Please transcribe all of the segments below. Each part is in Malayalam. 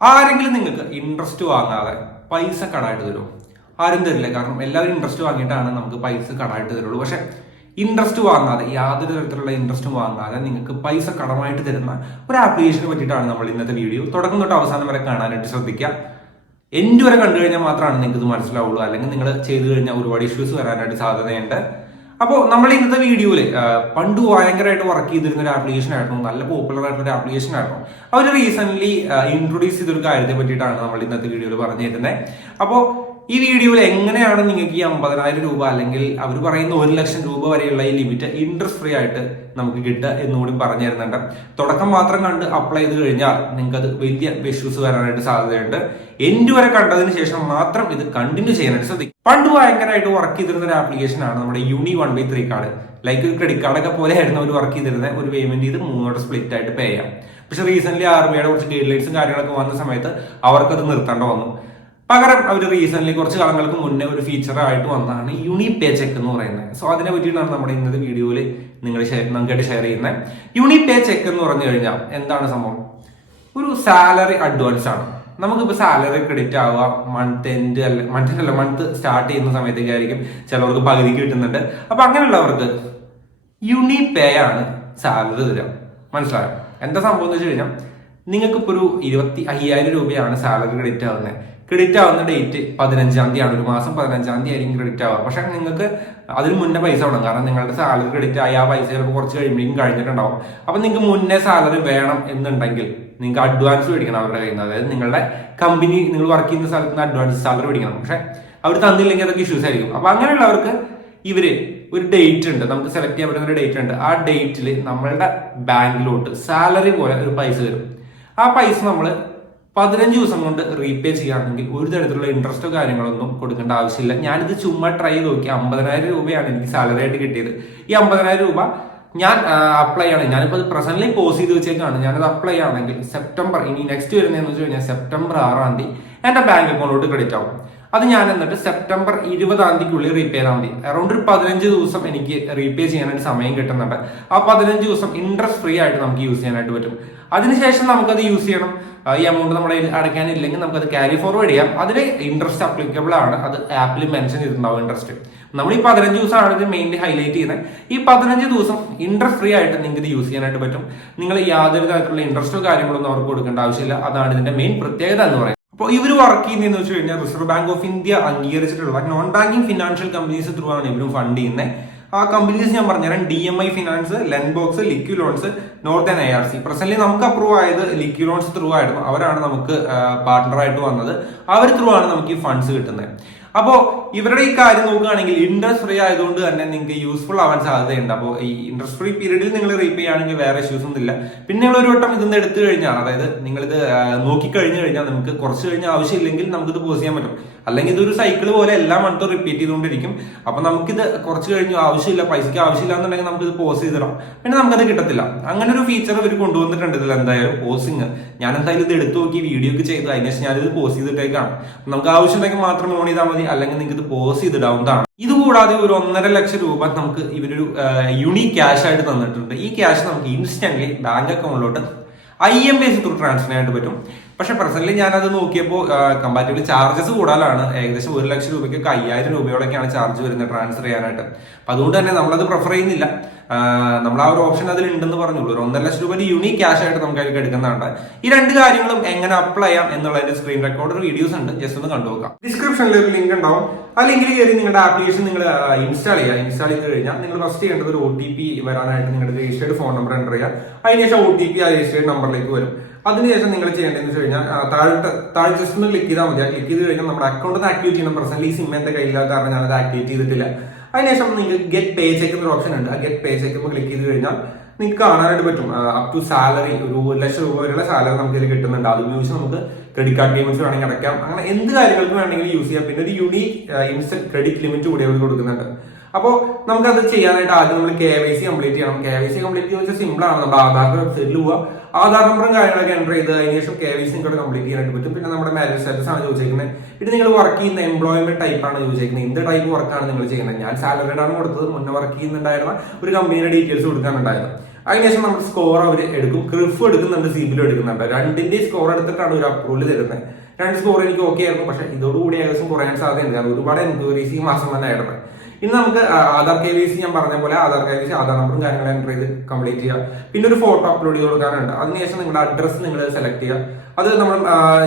ആരെങ്കിലും നിങ്ങൾക്ക് ഇൻട്രസ്റ്റ് വാങ്ങാതെ പൈസ കടായിട്ട് തരുമോ ആരും തരില്ല. കാരണം എല്ലാവരും ഇൻട്രസ്റ്റ് വാങ്ങിയിട്ടാണ് നമുക്ക് പൈസ കടായിട്ട് തരുള്ളൂ. പക്ഷെ ഇൻട്രസ്റ്റ് വാങ്ങാതെ യാതൊരു തരത്തിലുള്ള ഇൻട്രസ്റ്റും വാങ്ങാതെ നിങ്ങൾക്ക് പൈസ കടമായിട്ട് തരുന്ന ഒരു ആപ്ലിക്കേഷനെ പറ്റിയിട്ടാണ് നമ്മൾ ഇന്നത്തെ വീഡിയോ തുടക്കം തൊട്ട് അവസാനം വരെ കാണാനായിട്ട് ശ്രദ്ധിക്കുക എന്റെ വരെ കണ്ടു കഴിഞ്ഞാൽ മാത്രമാണ് നിങ്ങൾക്ക് ഇത് മനസ്സിലാവുള്ളൂ. അല്ലെങ്കിൽ നിങ്ങൾ ചെയ്തു കഴിഞ്ഞാൽ ഒരുപാട് ഇഷ്യൂസ് വരാനായിട്ട് സാധ്യതയുണ്ട്. അപ്പോൾ നമ്മൾ ഇന്നത്തെ വീഡിയോയിൽ പണ്ട് ഭയങ്കരമായിട്ട് വർക്ക് ചെയ്തിരുന്ന ഒരു ആപ്ലിക്കേഷൻ ആയിരുന്നു. നല്ല പോപ്പുലർ ആയിട്ടുള്ള ഒരു ആപ്ലിക്കേഷൻ ആയിരുന്നു. അവർ റീസെന്റ് ഇൻട്രൊഡ്യൂസ് ചെയ്തൊരു കാര്യത്തെ പറ്റിയിട്ടാണ് നമ്മൾ ഇന്നത്തെ വീഡിയോയിൽ പറഞ്ഞിരുന്നത് അപ്പോൾ ഈ വീഡിയോയിൽ എങ്ങനെയാണ് നിങ്ങൾക്ക് ഈ അമ്പതിനായിരം രൂപ അല്ലെങ്കിൽ അവർ പറയുന്ന ഒരു ലക്ഷം രൂപ വരെയുള്ള ഈ ലിമിറ്റ് ഇൻട്രസ്റ്റ് ഫ്രീ ആയിട്ട് നമുക്ക് കിട്ടുക എന്നുകൂടി പറഞ്ഞു തരുന്നുണ്ട് തുടക്കം മാത്രം കണ്ട് അപ്ലൈ ചെയ്ത് കഴിഞ്ഞാൽ നിങ്ങൾക്ക് അത് വലിയ ഇഷ്യൂസ് വരാനായിട്ട് സാധ്യതയുണ്ട്. എൻഡ് വരെ കണ്ടതിന് ശേഷം മാത്രം ഇത് കണ്ടിന്യൂ ചെയ്യാനായിട്ട് ശ്രദ്ധിക്കും പണ്ട് ഭയങ്കരമായിട്ട് വർക്ക് ചെയ്തിരുന്ന ഒരു ആപ്ലിക്കേഷൻ ആണ് നമ്മുടെ uni one by three card like ഒരു ക്രെഡിറ്റ് കാർഡൊക്കെ പോലെ ആയിരുന്നു അവർ വർക്ക് ചെയ്തിരുന്നത്. ഒരു പേയ്മെന്റ് ചെയ്ത് മൂന്നോട്ട് സ്പ്ലിറ്റ് ആയിട്ട് പേ ചെയ്യാം. പക്ഷെ റീസെന്റ് ആർ ബിയുടെ കുറച്ച് ഗൈഡ് ലൈൻസും കാര്യങ്ങളൊക്കെ വന്ന സമയത്ത് അവർക്കത് നിർത്തേണ്ട വന്നു. പകരം അവർ റീസെന്റ് കുറച്ച് കാലങ്ങൾക്ക് മുന്നേ ഒരു ഫീച്ചർ ആയിട്ട് വന്നതാണ് യൂണി പേ ചെക്ക് എന്ന് പറയുന്നത്. സോ അതിനെ പറ്റിയിട്ടാണ് നമ്മുടെ ഇന്നത്തെ വീഡിയോയിൽ നിങ്ങൾ ഷെയർ നമുക്കായിട്ട് ഷെയർ ചെയ്യുന്നത് യൂണി പേ ചെക്ക് എന്ന് പറഞ്ഞു കഴിഞ്ഞാൽ എന്താണ് സംഭവം? ഒരു സാലറി അഡ്വാൻസ് ആണ്. നമുക്കിപ്പോൾ സാലറി ക്രെഡിറ്റ് ആവുക മന്ത് എൻഡ് അല്ല മന്ത് അല്ല മന്ത് സ്റ്റാർട്ട് ചെയ്യുന്ന സമയത്തേക്ക് ആയിരിക്കും ചിലവർക്ക് പകുതിക്ക് കിട്ടുന്നുണ്ട്. അപ്പൊ അങ്ങനെയുള്ളവർക്ക് യൂണി പേ ആണ് സാലറി തരിക മനസ്സിലായോ? എന്താ സംഭവം എന്ന് വെച്ച് കഴിഞ്ഞാൽ നിങ്ങൾക്ക് ഇപ്പോൾ ഒരു ഇരുപത്തി അയ്യായിരം രൂപയാണ് സാലറി ക്രെഡിറ്റ് ആവുന്നത് ക്രെഡിറ്റ് ആവുന്ന ഡേറ്റ് പതിനഞ്ചാം ആണ്. ഒരു മാസം പതിനഞ്ചാം തീയതി ആയിരിക്കും ക്രെഡിറ്റ് ആവുക. പക്ഷെ നിങ്ങൾക്ക് അതിന് മുന്നേ പൈസ വേണം. കാരണം നിങ്ങളുടെ സാലറി ക്രെഡിറ്റ് ആയി ആ പൈസ ചിലപ്പോൾ കുറച്ച് കഴിയുമ്പോഴേക്കും കഴിഞ്ഞിട്ടുണ്ടാവും. അപ്പൊ നിങ്ങൾക്ക് മുന്നേ സാലറി വേണം എന്നുണ്ടെങ്കിൽ നിങ്ങൾക്ക് അഡ്വാൻസ് മേടിക്കണം അവരുടെ കയ്യിൽ നിന്ന്. അതായത് നിങ്ങളുടെ കമ്പനി നിങ്ങൾ വർക്ക് ചെയ്യുന്ന സ്ഥലത്ത് നിന്ന് അഡ്വാൻസ് സാലറി മേടിക്കണം. പക്ഷെ അവർ തന്നില്ലെങ്കിൽ അതൊക്കെ ഇഷ്യൂസ് ആയിരിക്കും. അപ്പൊ അങ്ങനെയുള്ളവർക്ക് ഇവർ ഒരു ഡേറ്റ് ഉണ്ട്. നമുക്ക് സെലക്ട് ചെയ്യാൻ പറ്റുന്ന ഒരു ഡേറ്റ് ഉണ്ട്. ആ ഡേറ്റിൽ നമ്മളുടെ ബാങ്കിലോട്ട് സാലറി പോലെ ഒരു പൈസ വരും. ആ പൈസ നമ്മൾ പതിനഞ്ച് ദിവസം കൊണ്ട് റീപേ ചെയ്യുകയാണെങ്കിൽ ഒരു തരത്തിലുള്ള ഇൻട്രസ്റ്റോ കാര്യങ്ങളൊന്നും കൊടുക്കേണ്ട ആവശ്യമില്ല. ഞാനിത് ചുമ്മാ ട്രൈ ചെയ്ത് നോക്കി. അമ്പതിനായിരം രൂപയാണ് എനിക്ക് സാലറി ആയിട്ട് കിട്ടിയത്. ഈ അമ്പതിനായിരം രൂപ ഞാൻ അപ്ലൈ ആണ്. ഞാനിപ്പോൾ പ്രസന്റ്ലി പോസ് ചെയ്ത് വെച്ചേക്കാണ്. ഞാനത് അപ്ലൈ ആണെങ്കിൽ സെപ്റ്റംബർ ഇനി നെക്സ്റ്റ് വരുന്നതെന്ന് വെച്ച് കഴിഞ്ഞാൽ സെപ്റ്റംബർ ആറാം തീയതി എന്റെ ബാങ്ക് അക്കൗണ്ടിലോട്ട് ക്രെഡിറ്റ് ആവും. അത് ഞാൻ എന്നിട്ട് സെപ്റ്റംബർ ഇരുപതാം തീയതിക്കുള്ളിൽ റീപേ ചെയ്താൽ മതി. അറൗണ്ട് ഒരു പതിനഞ്ച് ദിവസം എനിക്ക് റീപേ ചെയ്യാനായിട്ട് സമയം കിട്ടുന്നുണ്ട്. ആ പതിനഞ്ച് ദിവസം ഇൻട്രസ്റ്റ് ഫ്രീ ആയിട്ട് നമുക്ക് യൂസ് ചെയ്യാനായിട്ട് പറ്റും. അതിനുശേഷം നമുക്കത് യൂസ് ചെയ്യണം. ഈ എമൗണ്ട് നമ്മുടെ അടയ്ക്കാനില്ലെങ്കിൽ നമുക്കത് ക്യാരി ഫോർവേഡ് ചെയ്യാം. അതിന് ഇൻട്രസ്റ്റ് അപ്ലിക്കബിൾ ആണ്. അത് ആപ്പിൽ മെൻഷൻ ചെയ്തിട്ടുണ്ടാവും ഇൻട്രസ്റ്റ് നമ്മൾ ഈ പതിനഞ്ച് ദിവസമാണ് ഇത് മെയിൻലി ഹൈലൈറ്റ് ചെയ്യുന്നത്. ഈ പതിനഞ്ച് ദിവസം ഇൻട്രസ്റ്റ് ഫ്രീ ആയിട്ട് നിങ്ങൾക്ക് ഇത് യൂസ് ചെയ്യാനായിട്ട് പറ്റും. നിങ്ങൾ യാതൊരു തരത്തിലുള്ള ഇൻട്രസ്റ്റോ കാര്യങ്ങളൊന്നും അവർക്ക് കൊടുക്കേണ്ട ആവശ്യമില്ല. അതാണ് ഇതിന്റെ മെയിൻ പ്രത്യേകത എന്ന് പറയുന്നത്. അപ്പോൾ ഇവർ വർക്ക് ചെയ്യുന്നതെന്ന് വെച്ച് കഴിഞ്ഞാൽ reserve bank of India അംഗീകരിച്ചിട്ടുള്ള non banking financial companies through ആണ് ഇവരും ഫണ്ട് ചെയ്യുന്നത് ആ കമ്പനീസ് ഞാൻ പറഞ്ഞുതരാം. D M I finance Lendbox Liquiloans northern I R C present നമുക്ക് അപ്രൂവ് ആയത് ലിക്യു ലോൺസ് ത്രൂ ആയിരുന്നു. അവരാണ് നമുക്ക് പാർട്ണർ ആയിട്ട് വന്നത്. അവർ ത്രൂ ആണ് നമുക്ക് ഈ ഫണ്ട്സ് കിട്ടുന്നത് അപ്പോ ഇവരുടെ ഈ കാര്യം നോക്കുകയാണെങ്കിൽ ഇൻട്രസ്റ്റ് ഫ്രീ ആയതുകൊണ്ട് തന്നെ നിങ്ങൾക്ക് യൂസ്ഫുൾ ആവാൻ സാധ്യതയുണ്ട്. അപ്പോൾ ഈ ഇൻട്രസ്റ്റ് ഫ്രീ പീരീഡിൽ നിങ്ങൾ റീപേ ആണെങ്കിൽ വേറെ ഇഷ്യൂസ് ഒന്നും ഇല്ല. പിന്നെ നിങ്ങൾ ഒരു വട്ടം ഇതൊന്ന് എടുത്തു കഴിഞ്ഞാൽ അതായത് നിങ്ങളിത് നോക്കി കഴിഞ്ഞു കഴിഞ്ഞാൽ നമുക്ക് കുറച്ച് കഴിഞ്ഞ ആവശ്യമില്ലെങ്കിൽ നമുക്കിത് പോസ് ചെയ്യാൻ പറ്റും. അല്ലെങ്കിൽ ഇതൊരു സൈക്കിൾ പോലെ എല്ലാ മന്തും റിപ്പീറ്റ് ചെയ്തുകൊണ്ടിരിക്കും. അപ്പൊ നമുക്കിത് കുറച്ച് കഴിഞ്ഞു ആവശ്യമില്ല പൈസയ്ക്ക് ആവശ്യമില്ല എന്നുണ്ടെങ്കിൽ ഇത് പോസ് ചെയ്തിടാം. പിന്നെ നമുക്കത് കിട്ടത്തില്ല. അങ്ങനെ ഒരു ഫീച്ചർ ഇവർ കൊണ്ടുവന്നിട്ടുണ്ട് ഇതിൽ എന്തായാലും പോസിങ് ഞാൻ എന്തായാലും ഇത് എടുത്തു നോക്കി വീഡിയോ ഒക്കെ ചെയ്തു. അതിനുശേഷം ഞാനിത് പോസ് ചെയ്തിട്ടേക്കാണ്. നമുക്ക് ആവശ്യമുണ്ടെങ്കിൽ മാത്രം ഓൺ ചെയ്താൽ മതി. അല്ലെങ്കിൽ നിങ്ങൾക്ക് ഇത് പോസ് ചെയ്തിടാവുന്നതാണ്. ഇത് കൂടാതെ ഒരു ഒന്നര ലക്ഷം രൂപ നമുക്ക് ഇവരൊരു യുണീക് ക്യാഷ് ആയിട്ട് തന്നിട്ടുണ്ട്. ഈ ക്യാഷ് നമുക്ക് instant bank അക്കൗണ്ടിലോട്ട് I M base through transfer ചെയ്യാനായിട്ട് പറ്റും. പക്ഷെ പ്രസന്റ്ലി ഞാനത് നോക്കിയപ്പോൾ കമ്പാരിറ്റീവ്ലി ചാർജസ് കൂടുതലാണ് ഏകദേശം ഒരു ലക്ഷം രൂപയ്ക്ക് അയ്യായിരം രൂപയോടൊക്കെയാണ് ചാർജ് വരുന്നത് ട്രാൻസ്ഫർ ചെയ്യാനായിട്ട്. അപ്പൊ അതുകൊണ്ട് തന്നെ നമ്മളത് പ്രിഫർ ചെയ്യുന്നില്ല. നമ്മൾ ആ ഒരു ഓപ്ഷൻ അതിൽ ഉണ്ടെന്ന് പറഞ്ഞുള്ളൂ. ഒരു ഒന്നര ലക്ഷം രൂപ യൂണിക് ക്യാഷ് ആയിട്ട് നമുക്ക് അതിൽ എടുക്കുന്നതാണ്. ഈ രണ്ട് കാര്യങ്ങളും എങ്ങനെ അപ്ലൈ ചെയ്യാം എന്നുള്ളതിന്റെ സ്ക്രീൻ റെക്കോർഡർ വീഡിയോസ് ഉണ്ട്. ജസ്റ്റ് ഒന്ന് കണ്ടുനോക്കാം. ഡിസ്ക്രിപ്ഷനിൽ ഒരു ലിങ്ക് ഉണ്ടാവും. ആ ലിങ്കിൽ കയറി നിങ്ങളുടെ ആപ്ലിക്കേഷൻ നിങ്ങൾ ഇൻസ്റ്റാൾ ചെയ്യുക. ഇൻസ്റ്റാൾ ചെയ്ത് കഴിഞ്ഞാൽ നിങ്ങൾ ഫസ്റ്റ് ചെയ്യേണ്ടത് ഒരു ഒ ടി പി വരാനായിട്ട് നിങ്ങളുടെ രജിസ്റ്റേർഡ് ഫോൺ നമ്പർ എന്റർ ചെയ്യുക. അതിനുശേഷം ഒ ടി പി ആ രജിസ്റ്റേർഡ് നമ്പറിലേക്ക് വരും. അതിനുശേഷം നിങ്ങൾ ചെയ്യേണ്ടതെന്ന് വെച്ച് കഴിഞ്ഞാൽ താഴെ താഴെ ജസ്റ്റ് ഒന്ന് ക്ലിക്ക് ചെയ്താൽ മതി. ആ ക്ലിക്ക് ചെയ്ത് കഴിഞ്ഞാൽ നമ്മുടെ അക്കൗണ്ട് ആക്ടിവേറ്റ് ചെയ്യണം. പ്രസന്റ് ഈ സിം എന്റെ കയ്യിലാത്ത കാരണം ഞാനത് ആക്ടിവേറ്റ് ചെയ്തിട്ടില്ല. അതിനുശേഷം നിങ്ങൾ ഗെറ്റ് പേ ചെക്ക് എന്നൊരു ഓപ്ഷൻ ഉണ്ട്. ആ ഗെറ്റ് പേ ചെക്ക് ക്ലിക്ക് ചെയ്ത് കഴിഞ്ഞാൽ നിങ്ങൾക്ക് കാണാനായിട്ട് പറ്റും. അപ് ടു സാലറി ഒരു ഒരു ലക്ഷം രൂപ വരെയുള്ള സാലറി നമുക്ക് ഇതിൽ കിട്ടുന്നുണ്ട്. അത് ഉപയോഗിച്ച് നമുക്ക് ക്രെഡിറ്റ് കാർഡ് പേയ്മെന്റ്സ് വേണമെങ്കിൽ അടയ്ക്കാം. അങ്ങനെ എന്ത് കാര്യങ്ങൾക്ക് വേണമെങ്കിലും യൂസ് ചെയ്യാം. പിന്നെ ഒരു യുണീക് ഇൻസ്റ്റന്റ് ക്രെഡിറ്റ് ലിമിറ്റ് കൂടി അവർ കൊടുക്കുന്നുണ്ട്. അപ്പോൾ നമുക്കത് ചെയ്യാനായിട്ട് ആദ്യം നമ്മൾ കെ വൈ സി കംപ്ലീറ്റ് ചെയ്യണം. കെ വൈ സി കംപ്ലീറ്റ് ചെയ്യുന്ന സിമ്പിൾ ആണ്. നമ്മുടെ ആധാറിന്റെ വെബ്സൈറ്റിൽ പോവുക ആധാർ നമ്പറും കാര്യങ്ങളൊക്കെ എന്റർ ചെയ്ത് അതിനുശേഷം കെ വൈ സി കൂടെ കംപ്ലീറ്റ് ചെയ്യാനായിട്ട് പറ്റും. പിന്നെ നമ്മുടെ മാരേജ് സ്റ്റാറ്റസ് ആണ് ചോദിച്ചിരിക്കുന്നത് ഇത് നിങ്ങൾ വർക്ക് ചെയ്യുന്ന എംപ്ലോയ്മെന്റ് ടൈപ്പ് ആണ് ചോദിച്ചിരിക്കുന്നത് എന്ത് ടൈപ്പ് വർക്കാണ് നിങ്ങൾ ചെയ്യുന്നത്? ഞാൻ സാലറിഡ് ആണ് കൊടുത്തത്. മുന്നേ വർക്ക് ചെയ്യുന്നുണ്ടായിരുന്ന ഒരു കമ്പനിയുടെ ഡീറ്റെയിൽസ് കൊടുക്കാനുണ്ടായിരുന്നു. അതിനുശേഷം നമ്മൾ സ്കോർ അവർ എടുക്കും. ക്രിഫ് എടുക്കുന്നുണ്ട് സിബിലും എടുക്കുന്നുണ്ട്. രണ്ടിന്റെ സ്കോർ എടുത്തിട്ടാണ് ഒരു അപ്രൂവൽ തരുന്നത്. രണ്ട് സ്കോർ എനിക്ക് ഓക്കെ ആയിരുന്നു പക്ഷെ ഇതോടുകൂടി ഏകദേശം കുറയാൻ സാധ്യതയുണ്ട്. കാരണം ഒരുപാട് എൻക്വയറീസ് ഈ മാസം തന്നെ ആയിരുന്നു ഇന്ന് നമുക്ക് ആധാർ കെ വി സി ഞാൻ പറഞ്ഞ പോലെ Aadhaar K V C Aadhaar നമ്പറും കാര്യങ്ങളും എന്റർ ചെയ്ത് കംപ്ലീറ്റ് ചെയ്യുക. പിന്നെ ഒരു ഫോട്ടോ അപ്ലോഡ് ചെയ്ത് കൊടുക്കാനുണ്ട്. അതിനുശേഷം നിങ്ങളുടെ അഡ്രസ്സ് നിങ്ങൾ സെലക്ട് ചെയ്യുക. അത് നമ്മൾ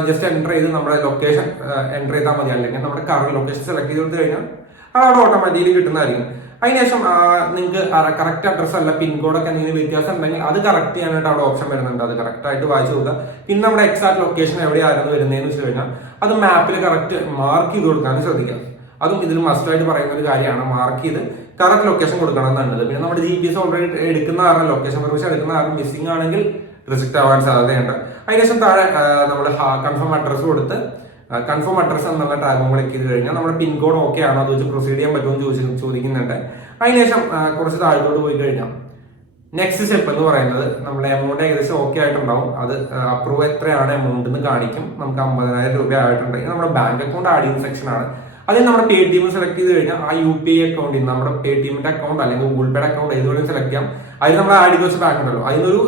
ജസ്റ്റ് എന്റർ ചെയ്ത് നമ്മുടെ ലൊക്കേഷൻ എന്റർ ചെയ്താൽ മതി. അല്ലെങ്കിൽ നമ്മുടെ കറണ്ട് ലൊക്കേഷൻ സെലക്ട് ചെയ്ത് കൊടുത്തു കഴിഞ്ഞാൽ അത് അവിടെ ഓട്ടോമാറ്റിക്കലി കിട്ടുന്നതായിരിക്കും. അതിനുശേഷം നിങ്ങൾക്ക് കറക്റ്റ് അഡ്രസ് അല്ല പിൻകോഡൊക്കെ എന്തെങ്കിലും വ്യത്യാസം ഉണ്ടെങ്കിൽ അത് കറക്റ്റ് ചെയ്യാനായിട്ട് അവിടെ ഓപ്ഷൻ വരുന്നുണ്ട്. അത് കറക്റ്റ് ആയിട്ട് വായിച്ചു നോക്കുക. പിന്നെ നമ്മുടെ എക്സാക്ട് ലൊക്കേഷൻ എവിടെയായിരുന്നു വരുന്നതെന്ന് വെച്ച് കഴിഞ്ഞാൽ അത് മാപ്പിൽ കറക്റ്റ് മാർക്ക് ചെയ്ത് കൊടുക്കാനും ശ്രദ്ധിക്കുക. അതും ഇതിൽ മസ്റ്റ് ആയിട്ട് പറയുന്ന ഒരു കാര്യമാണ് മാർക്ക് ചെയ്ത് കറക്റ്റ് ലൊക്കേഷൻ കൊടുക്കണം എന്നുള്ളത്. പിന്നെ നമ്മുടെ ജി പി എസ് ഓൾറെഡി എടുക്കുന്ന കാരണം ലൊക്കേഷൻ പെർമിഷൻ എടുക്കുന്ന കാരണം മിസ്സിംഗ് ആണെങ്കിൽ റിജക്ട് ആവാൻ സാധ്യതയുണ്ട്. അതിനുശേഷം താഴെ നമ്മുടെ കൺഫേം അഡ്രസ്സ് കൊടുത്ത് കൺഫേം അഡ്രസ് എന്നുള്ള ടാഗും ക്ലിക്ക് ചെയ്ത് കഴിഞ്ഞാൽ നമ്മുടെ പിൻകോഡ് ഓക്കെ ആണോ അത് വെച്ച് പ്രൊസീഡ് ചെയ്യാൻ പറ്റുമോ എന്ന് ചോദിക്കുന്നുണ്ട്. അതിനുശേഷം കുറച്ച് താഴോട്ട് പോയി കഴിഞ്ഞാൽ നെക്സ്റ്റ് സ്റ്റെപ്പ് എന്ന് പറയുന്നത് നമ്മുടെ എമൗണ്ട് ഏകദേശം ഓക്കെ ആയിട്ടുണ്ടാവും. അത് അപ്രൂവ് എത്രയാണ് എമൗണ്ട് എന്ന് കാണിക്കും. നമുക്ക് അമ്പതിനായിരം രൂപ ആയിട്ടുണ്ടെങ്കിൽ നമ്മുടെ ബാങ്ക് അക്കൗണ്ട് ആഡ് ചെയ്യുന്ന സെക്ഷൻ ആണ്. അതിൽ നമ്മുടെ പേ ടി എം സെലക്ട് ചെയ്ത് കഴിഞ്ഞാൽ ആ യു പി ഐ അക്കൗണ്ടിൽ നമ്മുടെ പേ ടി എമ്മിന്റെ അക്കൗണ്ട് അല്ലെങ്കിൽ ഗൂഗിൾ പേയുടെ അക്കൗണ്ട് ഏത് വേണമെങ്കിലും സെലക്ട് ചെയ്യാം. അതിൽ നമ്മൾ ആഡ് ചെയ്ത് വെച്ചിട്ട് ആക്കണ്ടല്ലോ അതിനൊരു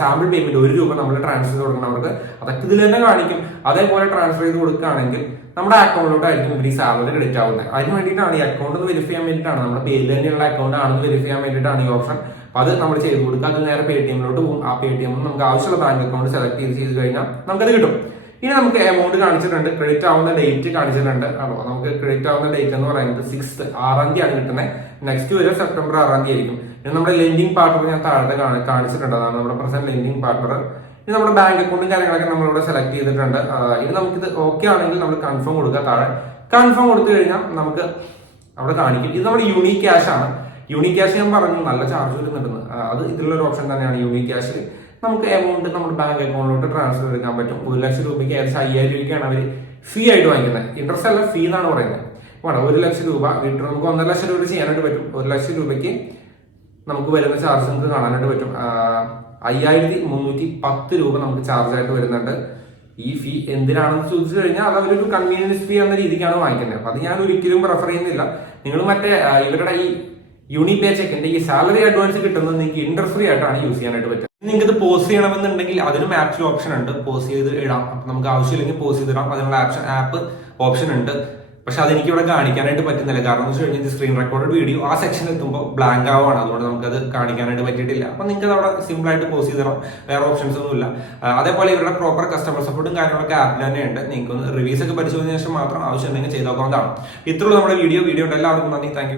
സാമ്പിൾ പേയ്മെന്റ് ഒരു രൂപ നമ്മൾ ട്രാൻസ്ഫർ ചെയ്ത് കൊടുക്കണം അവർക്ക്. അതൊക്കെ ഇതിൽ തന്നെ കാണിക്കും. അതേപോലെ ട്രാൻസ്ഫർ ചെയ്ത് കൊടുക്കുകയാണെങ്കിൽ നമ്മുടെ അക്കൗണ്ടിലോട്ടായിരിക്കും ഇവർ ഈ സാലറി ക്രെഡിറ്റ് ആവുന്നത്. അതിന് വേണ്ടിയിട്ടാണ് ഈ അക്കൗണ്ട് വെരിഫൈ ചെയ്യാൻ വേണ്ടിയിട്ടാണ്. നമ്മുടെ പേരിൽ തന്നെയുള്ള അക്കൗണ്ട് ആണെന്ന് വെരിഫൈ ചെയ്യാൻ വേണ്ടിയിട്ടാണ് ഈ ഓപ്ഷൻ അത് നമ്മൾ ചെയ്ത് കൊടുക്കുക. അത് നേരെ പേ ടി എമ്മിലോട്ട് പോകും. ആ പേ ടി എം നമുക്ക് ആവശ്യമുള്ള ബാങ്ക് അക്കൗണ്ട് സെലക്ട് ചെയ്ത് ചെയ്ത് കഴിഞ്ഞാൽ നമുക്കത് കിട്ടും. ഇനി നമുക്ക് എമൗണ്ട് കാണിച്ചിട്ടുണ്ട്. ക്രെഡിറ്റ് ആവുന്ന ഡേറ്റ് കാണിച്ചിട്ടുണ്ട്. അപ്പോൾ നമുക്ക് ക്രെഡിറ്റ് ആവുന്ന ഡേറ്റ് എന്ന് പറയുന്നത് സിക്സ് ആറാം തീയതി ആണ് കിട്ടുന്നത് നെക്സ്റ്റ് വരെ സെപ്റ്റംബർ ആറാം തീയതി ആയിരിക്കും ഇനി നമ്മുടെ ലെൻഡിങ് പാർട്ണർ ഞാൻ താഴെ കാണി- കാണിച്ചിട്ടുണ്ട്. അതാണ് നമ്മുടെ പ്രസന്റ് ലെൻഡിങ് പാർട്ണർ ഇനി നമ്മുടെ ബാങ്ക് അക്കൗണ്ടും കാര്യങ്ങളൊക്കെ നമ്മളിവിടെ സെലക്ട് ചെയ്തിട്ടുണ്ട്. ഇനി നമുക്കിത് ഓക്കെ ആണെങ്കിൽ നമ്മൾ കൺഫേം കൊടുക്കുക താഴെ. കൺഫേം കൊടുത്തു കഴിഞ്ഞാൽ നമുക്ക് അവിടെ കാണിക്കും. ഇത് നമ്മുടെ യൂണിക് ക്യാഷ് ആണ് യൂണിക് ക്യാഷ് ഞാൻ പറഞ്ഞു നല്ല ചാർജ് വരുന്നുണ്ടെന്ന്. അത് ഇതിലുള്ള ഒരു ഓപ്ഷൻ തന്നെയാണ് യൂണിക് ക്യാഷിൽ നമുക്ക് എമൗണ്ട് നമ്മുടെ ബാങ്ക് അക്കൗണ്ടിലോട്ട് ട്രാൻസ്ഫർ എടുക്കാൻ പറ്റും. ഒരു ലക്ഷം രൂപയ്ക്ക് ഏകദേശം അയ്യായിരം രൂപയ്ക്കാണ് അവർ ഫീ ആയിട്ട് വാങ്ങിക്കുന്നത്. ഇൻട്രസ്റ്റ് അല്ല ഫീ എന്നാണ് പറയുന്നത്. വേണം ഒരു ലക്ഷം രൂപ വീട്ടിൽ നമുക്ക് ഒന്നര ലക്ഷം രൂപ ചെയ്യാനായിട്ട് പറ്റും. ഒരു ലക്ഷം രൂപയ്ക്ക് നമുക്ക് വരുന്ന ചാർജ് നമുക്ക് കാണാനായിട്ട് പറ്റും. അയ്യായിരത്തി മുന്നൂറ്റി പത്ത് രൂപ നമുക്ക് ചാർജ് ആയിട്ട് വരുന്നുണ്ട്. ഈ ഫീ എന്തിനാണെന്ന് ചോദിച്ചു കഴിഞ്ഞാൽ അത് അവരൊരു കൺവീനിയൻസ് ഫീ എന്ന രീതിക്കാണ് വാങ്ങിക്കുന്നത്. അപ്പൊ അത് ഞാൻ ഒരിക്കലും റെഫർ ചെയ്യുന്നില്ല. നിങ്ങൾ മറ്റേ ഇവരുടെ ഈ യൂണി പേ ചെക്കിന്റെ ഈ സാലറി അഡ്വാൻസ് കിട്ടുന്നത് നിങ്ങൾക്ക് ഇൻട്രസ്റ്റ് ഫ്രീ ആയിട്ടാണ് യൂസ് ചെയ്യാനായിട്ട് പറ്റുക. നിങ്ങൾക്ക് ഇത് പോസ് ചെയ്യണമെന്നുണ്ടെങ്കിൽ അതിനും ആപ്സിൽ ഓപ്ഷൻ ഉണ്ട്. പോസ് ചെയ്ത് ഇടാം. അപ്പൊ നമുക്ക് ആവശ്യമില്ലെങ്കിൽ പോസ് ചെയ്തിടാം അതിനുള്ള ആപ്ഷൻ ആപ്പ് ഓപ്ഷൻ ഉണ്ട്. പക്ഷെ അതെനിക്ക് ഇവിടെ കാണിക്കാനായിട്ട് പറ്റുന്നില്ല. കാരണം എന്ന് വെച്ച് കഴിഞ്ഞാൽ സ്ക്രീൻ റെക്കോർഡ് വീഡിയോ ആ സെക്ഷൻ എത്തുമ്പോൾ ബ്ലാങ്ക് ആവാണ്. അതുകൊണ്ട് നമുക്ക് അത് കാണിക്കാനായിട്ട് പറ്റിയിട്ടില്ല. അപ്പൊ നിങ്ങൾക്ക് അവിടെ സിമ്പിൾ ആയിട്ട് പോസ് ചെയ്തിടാം വേറെ ഓപ്ഷൻസ് ഒന്നും ഇല്ല അതേപോലെ ഇവരുടെ പ്രോപ്പർ കസ്റ്റമർ സപ്പോർട്ടും കാര്യങ്ങളൊക്കെ ആപ്പിൽ തന്നെ ഉണ്ട് നിങ്ങൾക്ക് ഒന്ന് റിവ്യൂസ് ഒക്കെ പരിശോധിച്ച ശേഷം മാത്രം ആവശ്യമുണ്ടെങ്കിൽ ചെയ്ത് നോക്കാവുന്നതാണ്. ഇത്രയുള്ള നമ്മുടെ വീഡിയോ വീഡിയോ ഉണ്ട് എല്ലാവർക്കും നന്ദി താങ്ക്